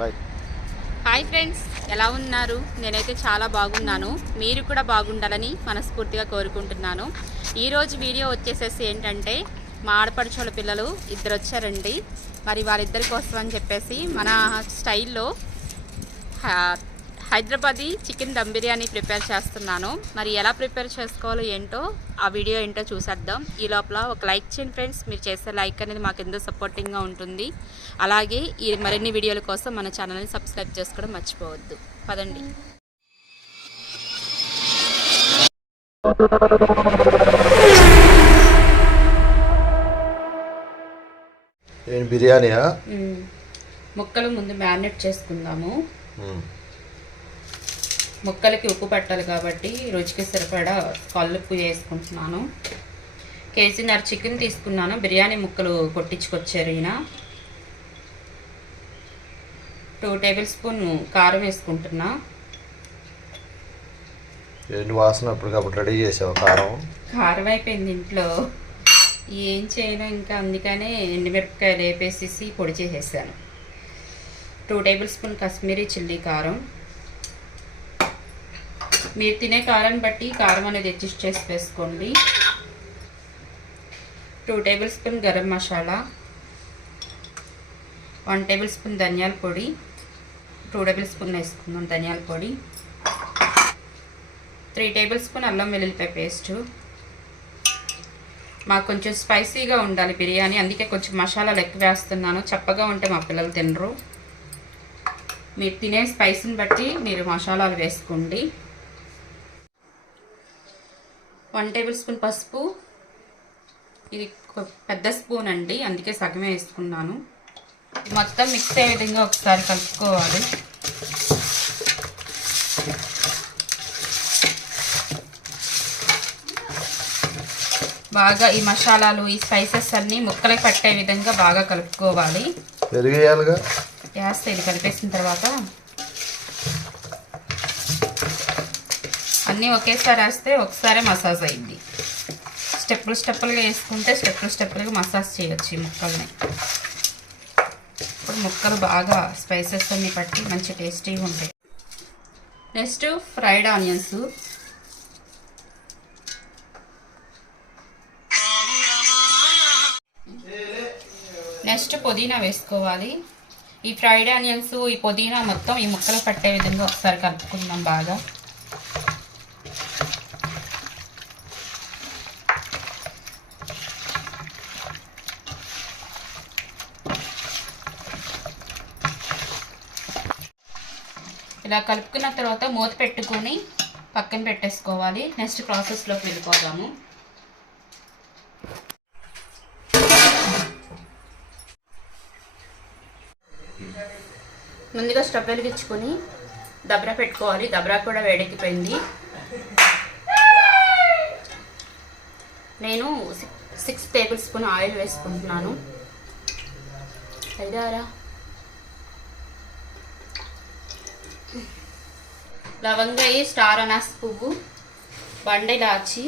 Bye. Hi friends, ఎలా ఉన్నారు? నేనైతే చాలా బాగున్నాను. మీరు కూడా బాగుండాలని మనస్ఫూర్తిగా కోరుకుంటున్నాను. ఈరోజు వీడియో వచ్చేసేసి ఏంటంటే మా ఆడపడుచోళ్ళ పిల్లలు ఇద్దరు వచ్చారండి. మరి వాళ్ళిద్దరి కోసం అని చెప్పేసి మన స్టైల్లో హైదరాబాదీ చికెన్ దమ్ బిర్యానీ ప్రిపేర్ చేస్తున్నాను. మరి ఎలా ప్రిపేర్ చేసుకోవాలో ఏంటో ఆ వీడియో ఏంటో చూసేద్దాం. ఈ లోపల ఒక లైక్ చేయండి ఫ్రెండ్స్. మీరు చేసే లైక్ అనేది మాకు ఎంతో సపోర్టింగ్గా ఉంటుంది. అలాగే ఈ మరిన్ని వీడియోల కోసం మన ఛానల్ని సబ్స్క్రైబ్ చేసుకోవడం మర్చిపోవద్దు. పదండి. బిర్యానీయా? ముక్కలు ముందు మ్యారినేట్ చేసుకుందాము. ముక్కలకి ఉప్పు పట్టాలి కాబట్టి రుచికి సరిపడా కల్లుప్పు వేసుకుంటున్నాను. కేజీన్నర చికెన్ తీసుకున్నాను. బిర్యానీ ముక్కలు కొట్టించుకొచ్చారు ఈయన. 2 టేబుల్ స్పూన్ కారం వేసుకుంటున్నా. వాసన అప్పటికప్పుడు రెడీ చేసావు? కారం అయిపోయింది ఇంట్లో, ఏం చేయను ఇంకా, అందుకనే ఎండుమిరపకాయలు వేపేసేసి పొడి చేసేసాను. 2 టేబుల్ స్పూన్ కాశ్మీరీ చిల్లీ కారం. మీరు తినే కారాన్ని బట్టి కారం అనేది అడ్జస్ట్ చేసి వేసుకోండి. 2 table spoon garam masala, 1 table spoon ధనియాల పొడి, 2 టేబుల్ స్పూన్ వేసుకుందాం ధనియాల పొడి, 3 టేబుల్ స్పూన్ అల్లం వెల్లుల్లిపాయ పేస్టు. మాకు కొంచెం స్పైసీగా ఉండాలి బిర్యానీ, అందుకే కొంచెం మసాలాలు ఎక్కువ వేస్తున్నాను. చప్పగా ఉంటే మా పిల్లలు తినరు. మీరు తినే స్పైసీని బట్టి మీరు మసాలాలు వేసుకోండి. 1 టేబుల్ స్పూన్ పసుపు. ఇది పెద్ద స్పూన్ అండి, అందుకే సగమే వేసుకున్నాను. మొత్తం మిక్స్ అయ్యే విధంగా ఒకసారి కలుపుకోవాలి. బాగా ఈ మసాలాలు, ఈ స్పైసెస్ అన్నీ ముక్కలకు పట్టే విధంగా బాగా కలుపుకోవాలి. వేస్తే ఇది కలిపేసిన తర్వాత అన్నీ ఒకేసారి వేస్తే ఒకసారి మసాజ్ అయింది. స్టెప్పులుగా వేసుకుంటే స్టెప్పులుగా మసాజ్ చేయొచ్చు ఈ ముక్కల్ని. ఇప్పుడు ముక్కలు బాగా స్పైసెస్ అన్నీ పట్టి మంచి టేస్టీగా ఉంటాయి. Next fried onions. నెక్స్ట్ పుదీనా వేసుకోవాలి. ఈ ఫ్రైడ్ ఆనియన్స్, ఈ పుదీనా మొత్తం ఈ ముక్కలు పట్టే విధంగా ఒకసారి కలుపుకుందాం బాగా. ఇలా కలుపుకున్న తర్వాత మూత పెట్టుకొని పక్కన పెట్టేసుకోవాలి. నెక్స్ట్ ప్రాసెస్లోకి వెళ్ళిపోదాము. ముందుగా స్టవ్ వెలిగించుకొని దబ్రా పెట్టుకోవాలి. దబ్రా కూడా వేడెక్కిపోయింది. నేను 6 టేబుల్ స్పూన్ ఆయిల్ వేసుకుంటున్నాను. అయిదారా లవంగాయి, స్టార్ అనాస్ పువ్వు, నల్ల ఇలాచి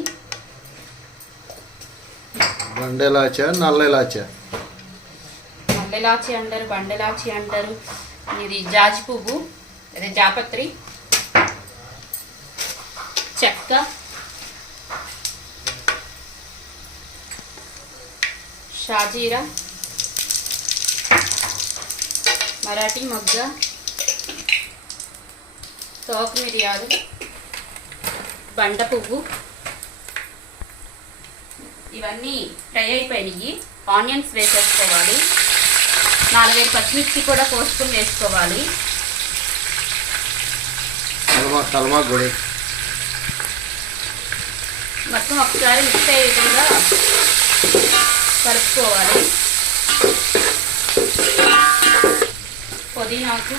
అంటారు, బండెలాచి అంటారు. ఇది జాజి పువ్వు, అదే జాపత్రి, చెక్క, షాజీరా, మరాఠీ మొగ్గ, తోక మిరియాలు, బండ పువ్వు. ఇవన్నీ ఫ్రై అయిపోయినాయి. ఆనియన్స్ వేసేసుకోవాలి. 4-5 పచ్చిమిర్చి కూడా కోసుకుని వేసుకోవాలి. మొత్తం ఒకసారి మిక్స్ అయ్యే విధంగా కలుపుకోవాలి. పుదీనాకు,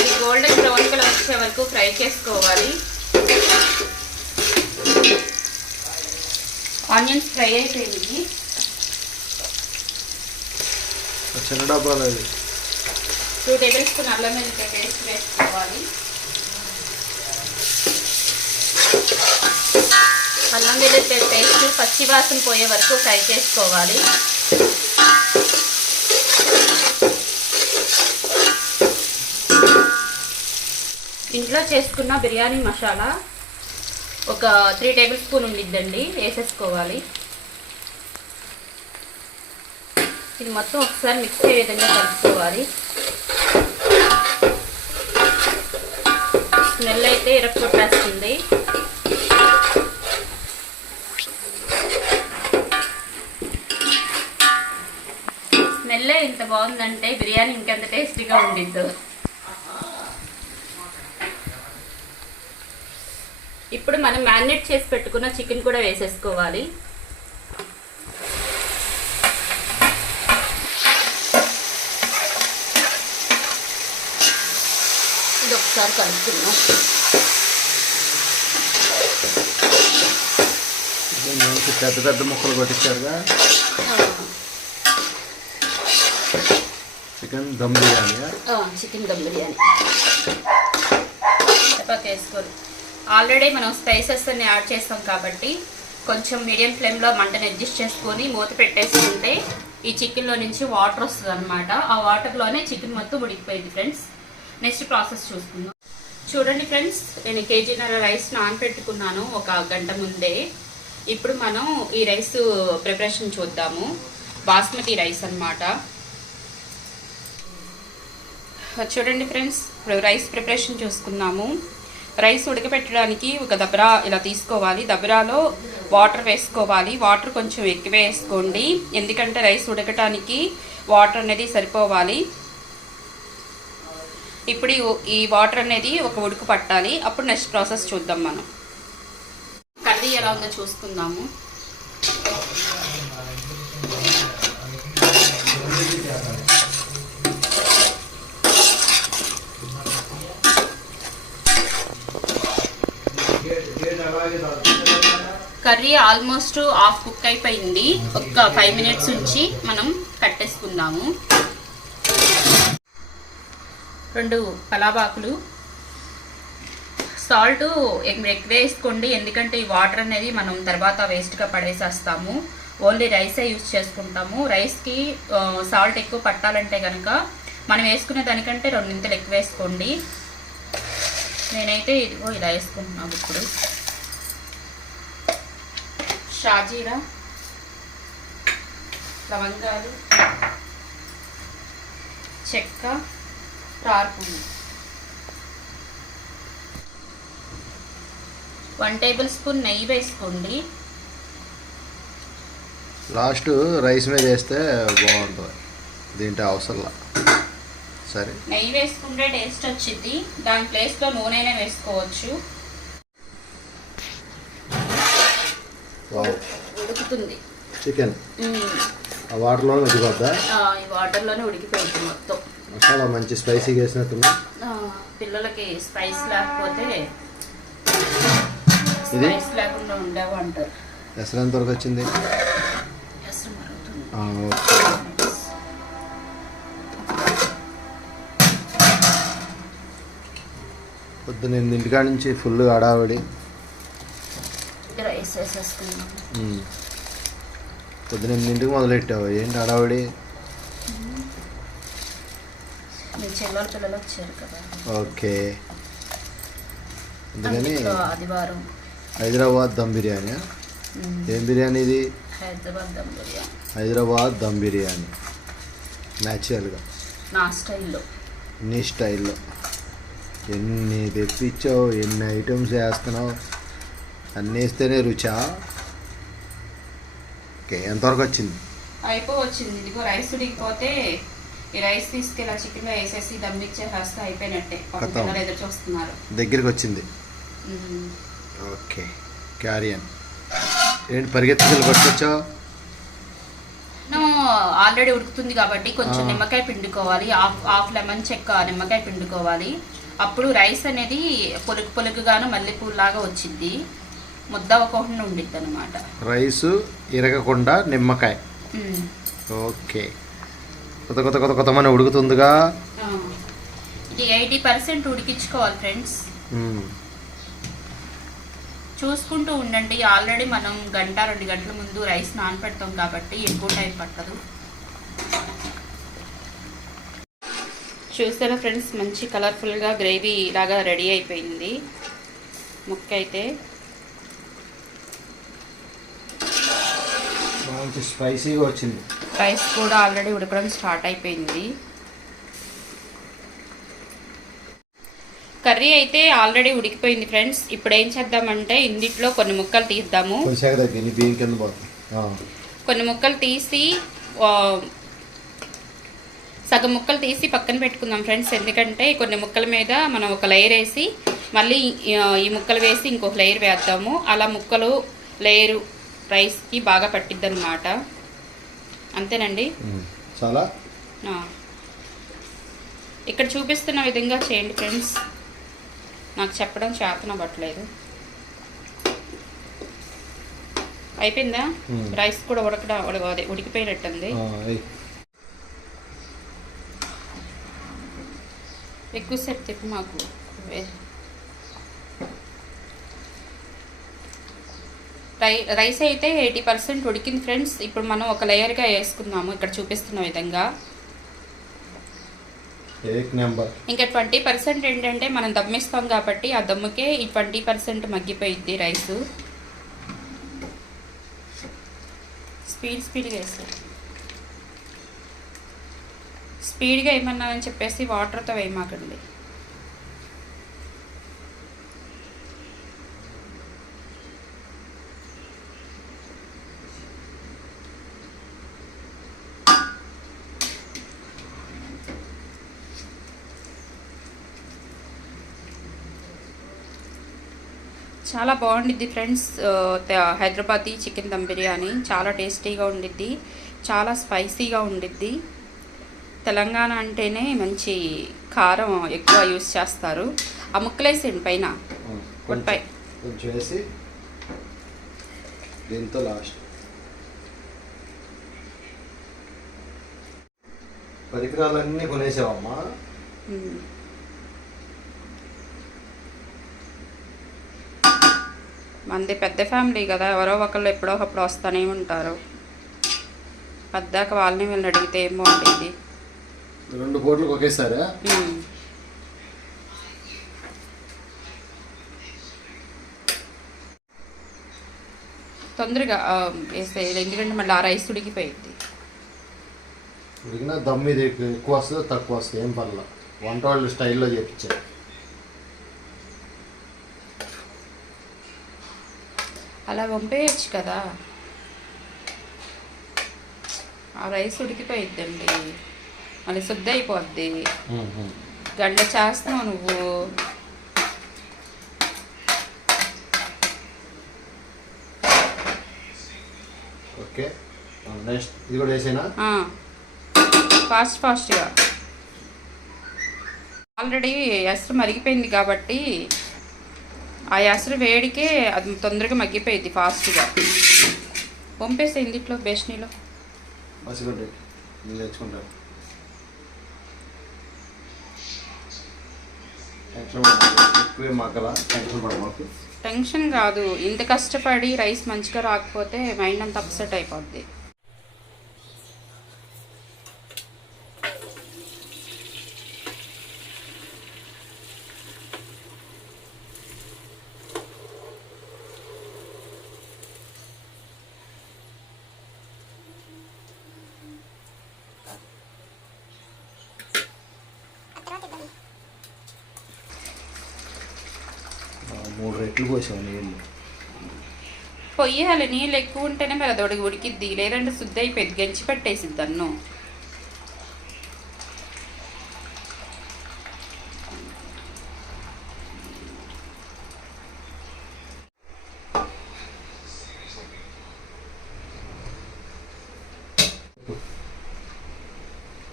ఇది గోల్డెన్ బ్రౌన్ కలర్ వచ్చే వరకు ఫ్రై చేసుకోవాలి. ఆనియన్స్ ఫ్రై అయిపోయింది. చిన్న డబ్బాలు 2 టేబుల్ స్పూన్ అల్లం వెల్లుల్లి పేస్ట్ వేసుకోవాలి. అల్లం వెల్లుల్లి పేస్ట్ పచ్చి వాసన పోయే వరకు ఫ్రై చేసుకోవాలి. ఇంట్లో చేసుకున్న బిర్యానీ మసాలా ఒక 3 టేబుల్ స్పూన్ ఉండిద్దండి, వేసేసుకోవాలి. ఇది మొత్తం ఒకసారి మిక్స్ అయ్యే విధంగా కలుపుకోవాలి. స్మెల్ అయితే ఇరక్కొట్టేస్తుంది. స్మెల్ ఇంత బాగుందంటే బిర్యానీ ఇంకెంత టేస్టీగా ఉండిద్దు. ఇప్పుడు మనం మ్యారినేట్ చేసి పెట్టుకున్న చికెన్ కూడా వేసేసుకోవాలి. ఇది ఒకసారి కలుపుతున్నాం. పెద్ద పెద్ద ముక్కలు కొట్టించారుగా. చికెన్ దమ్ బిర్యానీ. చికెన్ దమ్ బిర్యానీ చపాతీ వేసుకోవాలి. ఆల్రెడీ మనం స్పైసెస్ అన్ని యాడ్ చేస్తాం కాబట్టి కొంచెం మీడియం ఫ్లేమ్లో మంటను అడ్జస్ట్ చేసుకొని మూత పెట్టేసుకుంటే ఈ చికెన్లో నుంచి వాటర్ వస్తుంది అనమాట. ఆ వాటర్లోనే చికెన్ మొత్తం ఉడికిపోయింది ఫ్రెండ్స్. నెక్స్ట్ ప్రాసెస్ చూసుకుందాం. చూడండి ఫ్రెండ్స్, నేను కేజీన్నర రైస్ నానబెట్టుకున్నాను ఒక గంట ముందే. ఇప్పుడు మనం ఈ రైస్ ప్రిపరేషన్ చూద్దాము. బాస్మతి రైస్ అన్నమాట. చూడండి ఫ్రెండ్స్, ఇప్పుడు రైస్ ప్రిపరేషన్ చూసుకున్నాము. రైస్ ఉడకబెట్టడానికి ఒక దబరా ఇలా తీసుకోవాలి. దబరాలో వాటర్ వేసుకోవాలి. వాటర్ కొంచెం ఎక్కువ వేసుకోండి, ఎందుకంటే రైస్ ఉడకటానికి వాటర్ అనేది సరిపోవాలి. ఇప్పుడు ఈ వాటర్ అనేది ఒక ఉడుకు పట్టాలి. అప్పుడు నెక్స్ట్ ప్రాసెస్ చూద్దాం. మనం కర్రీ ఎలా ఉందో చూసుకుందాము. కర్రీ ఆల్మోస్ట్ హాఫ్ కుక్ అయిపోయింది. ఒక 5 మినిట్స్ ఉంచి మనం కట్టేసుకుందాము. 2 పలాబాకులు, సాల్ట్ ఎక్కువ వేసుకోండి, ఎందుకంటే ఈ వాటర్ అనేది మనం తర్వాత వేస్ట్గా పడేసేస్తాము. ఓన్లీ రైసే యూజ్ చేసుకుంటాము. రైస్కి సాల్ట్ ఎక్కువ పట్టాలంటే కనుక మనం వేసుకునే దానికంటే 2 ఇంతలు ఎక్కువ వేసుకోండి. నేనైతే ఇదిగో ఇలా వేసుకుంటున్నాను. ఇప్పుడు షాజీరా, లవంగాలు, చెక్క, రార్పుండి, 1 టేబుల్ స్పూన్ నెయ్యి వేసుకోండి. లాస్ట్ రైస్ మీద వేస్తే బాగుంటుంది, దీంట్లో అవసరంలా. సరే, నెయ్యి వేసుకుంటే టేస్ట్ వచ్చింది. దాని ప్లేస్లో నూనెనే వేసుకోవచ్చు. ఉడుకుతుంది చికెన్. ఆ వాటర్లోనే ఉడికిపోద్దా? ఈ వాటర్లోనే ఉడికిపోయింది మొత్తం. మసాలా మంచి స్పైసీగా వేసినట్టుంది. పిల్లలకి స్పైస్ లేకపోతే స్పైస్ లేకుండా ఉండవు అంటారు. ఎసరు ఎంతవరకు వచ్చింది? ఎసరు మరుగుతుంది. పొద్దున్న 8 నుంచి ఫుల్ హడావిడి. రైస్ వేసేసుకున్నాం. పొద్దున 8 మొదలెట్టావు, ఏంటి హడావిడి? మీ చెల్లెల పిల్లలు వచ్చారు కదా. ఓకే, అందుకని ఆదివారం హైదరాబాద్ దమ్ బిర్యానీ. ఏం బిర్యానీ ఇది? హైదరాబాద్ దమ్ బిర్యానీ. హైదరాబాద్ దమ్ బిర్యానీ న్యాచురల్గా నా స్టైల్లో. నీ స్టైల్లో. ఎన్ని తెప్పించావు, ఎన్ని ఐటమ్స్ వేస్తున్నావు, అన్నీ వేస్తేనే రుచా? ఓకే, ఎంతవరకు వచ్చింది? వచ్చింది. ఇదిగో రైస్ ఉడికిపోతే ఈ రైస్ తీసుకెళ్ళి చికెన్లో వేసేసి దమ్మిచ్చేస్తే అయిపోయినట్టే. పిల్లలు ఎదురు చూస్తున్నారు. దగ్గరికి వచ్చింది. ఓకే, క్యారియన్. ఏంటి పరిగెత్తుకెళ్ళి పట్టుకొచ్చావు? ఆల్రెడీ ఉడుకుతుంది కాబట్టి కొంచెం నిమ్మకాయ పిండుకోవాలి. హాఫ్ లెమన్ చెక్క నిమ్మకాయ పిండుకోవాలి. అప్పుడు రైస్ అనేది పొలుగుగాను మల్లెపూలాగా వచ్చింది, ముద్ద అవ్వకుండా ఉండిద్ది అనమాట. రైస్ ఇరగకుండా నిమ్మకాయ. ఓకే, కొత్తమని ఉడుకుతుందిగా. ఇది 80% ఉడికించుకోవాలి ఫ్రెండ్స్. చూసుకుంటూ ఉండండి. ఆల్రెడీ మనం 1-2 గంటల ముందు రైస్ నానపెడతాం కాబట్టి ఎక్కువ టైం పట్టదు. చూసారా ఫ్రెండ్స్, మంచి కలర్ఫుల్గా గ్రేవీ లాగా రెడీ అయిపోయింది ముక్క అయితే. మంచి స్పైసీగా వచ్చింది. రైస్ కూడా ఆల్రెడీ ఉడకడం స్టార్ట్ అయిపోయింది. కర్రీ అయితే ఆల్రెడీ ఉడికిపోయింది ఫ్రెండ్స్. ఇప్పుడు ఏం చేద్దామంటే ఇందులో కొన్ని ముక్కలు తీద్దాము. కొన్ని ముక్కలు తీసి సగం ముక్కలు తీసి పక్కన పెట్టుకుందాం ఫ్రెండ్స్. ఎందుకంటే కొన్ని ముక్కల మీద మనం ఒక లేయర్ వేసి మళ్ళీ ఈ ముక్కలు వేసి ఇంకొక లేయర్ వేద్దాము. అలా ముక్కలు లేయరు రైస్కి బాగా పట్టిద్ది అనమాట. అంతేనండి. చాలా ఇక్కడ చూపిస్తున్న విధంగా చేయండి ఫ్రెండ్స్. నాకు చెప్పడం చేతనవ్వట్లేదు. అయిపోయిందా? రైస్ కూడా ఉడికిపోయినట్టుంది. ఎక్కువసేపు తిప్పి మాకు. రైస్ అయితే 80% ఉడికింది ఫ్రెండ్స్. ఇప్పుడు మనం ఒక లేయర్గా వేసుకుందాము ఇక్కడ చూపిస్తున్న విధంగా. ఇంకా 20% ఏంటంటే మనం దమ్మిస్తాం కాబట్టి ఆ దమ్ముకే ఈ 20% మగ్గిపోయిద్ది రైసు. స్పీడ్గా వేస్తారు. స్పీడ్గా ఏమన్నానని చెప్పేసి వాటర్తో వేయమాకండి. చాలా బాగుండిద్ది ఫ్రెండ్స్. హైదరాబాదీ చికెన్ దమ్ బిర్యానీ చాలా టేస్టీగా ఉండిద్ది, చాలా స్పైసీగా ఉండిద్ది. తెలంగాణ అంటేనే మంచి కారం ఎక్కువ యూస్ చేస్తారు. ఆ ముక్కలేసేయండి పైన. దీంతో లాస్ట్ పరికరాలన్నీ కొనేసావమ్మా. మనది పెద్ద ఫ్యామిలీ కదా, ఎవరో ఒకళ్ళు ఎప్పుడో ఒకప్పుడు వస్తూనే ఉంటారు. పద్దాక వాళ్ళని వీళ్ళని అడిగితే ఏం బాగుంటుంది. 2 పూటలకు ఒకేసారా? తొందరగా వేసేది, ఎందుకంటే మళ్ళీ ఆ రైస్ ఉడికిపోయింది. ఉడికినా దమ్ ఇది ఎక్కువ వస్తుంది తక్కువ వస్తుంది ఏం పర్లేదు. వంట వాళ్ళు స్టైల్లో చేయించారు. అలా పంపేయచ్చు కదా. ఆ రైస్ ఉడికిపోయిద్దండి, మళ్ళీ శుద్ధ అయిపోద్ది. గంట చేస్తున్నావు నువ్వు. ఓకే, నెక్స్ట్ ఇది కూడా వేసేనా? ఫాస్ట్గా. ఆల్రెడీ ఎసరు మరిగిపోయింది కాబట్టి ఆ ఎసరు వేడికే అది తొందరగా మగ్గిపోయింది ఫాస్ట్గా. పంపేస్తే ఇందులో బేషనీలో తెచ్చుకుంటాను. టెన్షన్ కాదు, ఇంత కష్టపడి రైస్ మంచిగా రాకపోతే మైండ్ అంతా అప్సెట్ అయిపోద్ది. మూడు రెట్లు పోసాం నీళ్ళు. పొయ్యాలి, నీళ్ళు ఎక్కువ ఉంటేనే మరి అది ఉడికిద్ది, లేదంటే శుద్ధ అయిపోయింది, గెంచి పెట్టేసిద్ది అన్ను.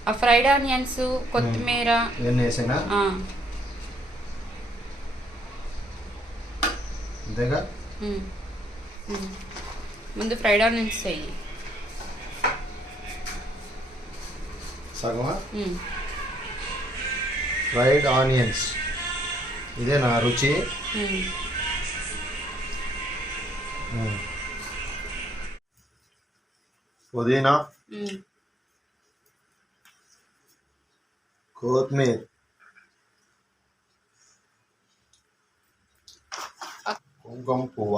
ఆ ఫ్రైడ్ ఆనియన్స్, కొత్తిమీర ముందు ఫ్రైడ్ ఆనియన్స్ వేయి. సగమా? ఫ్రైడ్ ఆనియన్స్ ఇదే నా రుచి. పుదీనా, కొత్తిమీర, కుంకుమ పువ్వ,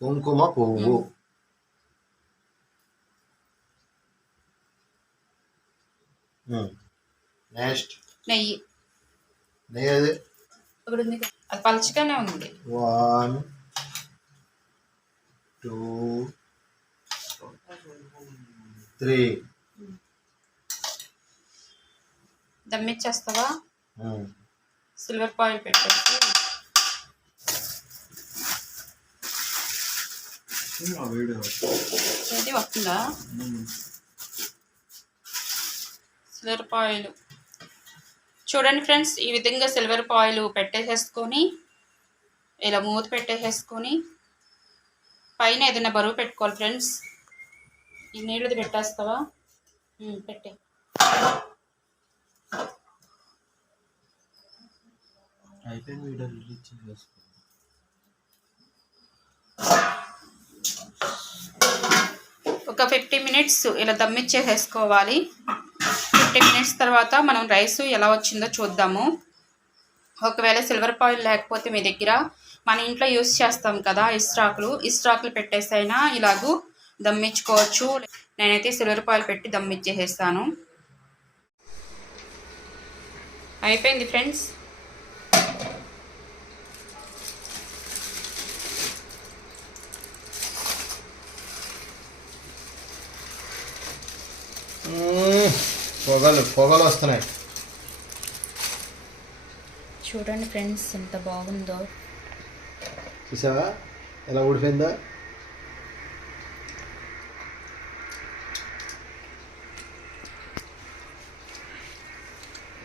కుంకుమ పువ్వు, నెక్స్ట్ నెయ్యి. నెయ్యి అది అది పలుచగానే ఉంది. 1 2 3 దమ్మిచ్చేస్తావా? సిల్వర్ ఫాయిల్ పెట్టేసి ఏది వస్తుందా? సిల్వర్ ఫాయిల్ చూడండి ఫ్రెండ్స్, ఈ విధంగా సిల్వర్ ఫాయిల్ పెట్టేసేసుకొని ఇలా మూత పెట్టేసేసుకొని పైన ఏదైనా బరువు పెట్టుకోవాలి ఫ్రెండ్స్. ఈ నీళ్ళది పెట్టేస్తావా? పెట్టే. ఒక 50 మినిట్స్ ఇలా దమ్మిచ్చేసేసుకోవాలి. 50 మినిట్స్ తర్వాత మనం రైస్ ఎలా వచ్చిందో చూద్దాము. ఒకవేళ సిల్వర్ ఫాయిల్ లేకపోతే మీ దగ్గర మన ఇంట్లో యూస్ చేస్తాం కదా ఇస్ట్రాకులు పెట్టేసైనా ఇలాగూ దమ్మించుకోవచ్చు. నేనైతే సిల్వర్ ఫాయిల్ పెట్టి దమ్మిచ్చేసేస్తాను. అయిపోయింది ఫ్రెండ్స్. పొగలు వస్తున్నాయి. చూడండి ఫ్రెండ్స్ ఎంత బాగుందో. చూసావా ఎలా ఊడిపోయిందో?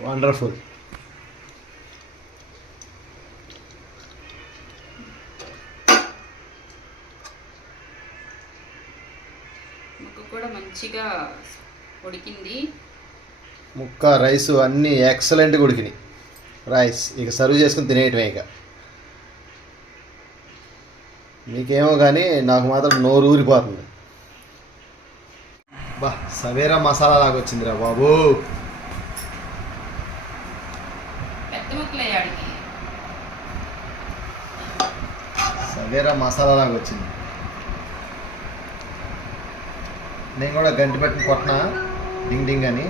వండర్ఫుల్. ముక్క కూడా మంచిగా ఉడికింది. ముక్క రైస్ అన్నీ ఎక్సలెంట్గా ఉడికినాయి. రైస్ ఇక సర్వ్ చేసుకుని తినేయటమే. ఇక మీకేమో కానీ నాకు మాత్రం నోరు ఊరిపోతుంది. బా సవేరా మసాలా లాగా వచ్చిందిరా బాబు. సవేరా మసాలా లాగా వచ్చింది. నేను కూడా గంటి పట్టుని కొట్టినా డింగ్ డింగ్ అని.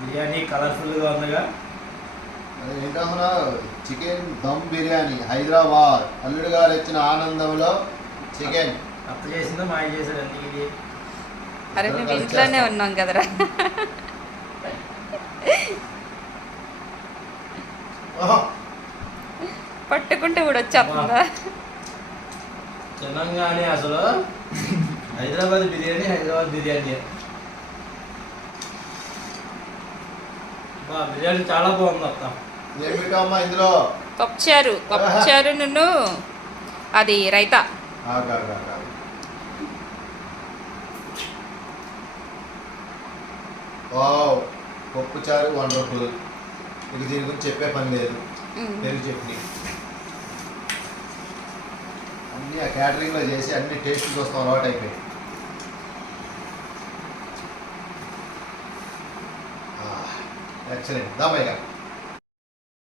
బిర్యానీ కలర్ఫుల్గా ఉందిగా. ఏంటమ్మా? చికెన్ దమ్ బిర్యానీ హైదరాబాద్. అల్లుడు గారు ఇచ్చిన ఆనందంలో చికెన్ అత్త చేసిందో మా ఆయన చేసాడు అన్ని. ఇది అరే మేము ఇంట్లోనే ఉన్నాం కదరా. పట్టుకుంటే కూడా వచ్చేస్తుందా? తెలంగాణ అసలు హైదరాబాద్ బిర్యానీ బిర్యానీ చాలా బాగుంది అత్త. ఏం పెట్టావమ్మా ఇందులో? పప్పుచారు నువ్వు అది రైతా. పప్పుచారు వండర్ఫుల్. ఇక దీని గురించి చెప్పే పని లేదు. పెరుగు చట్నీ అన్నీ ఆ క్యాటరింగ్లో చేసి అన్ని టేస్ట్ కోసం అలవాటు అయిపోయాయి. ఎక్సలెంట్. దామయ్య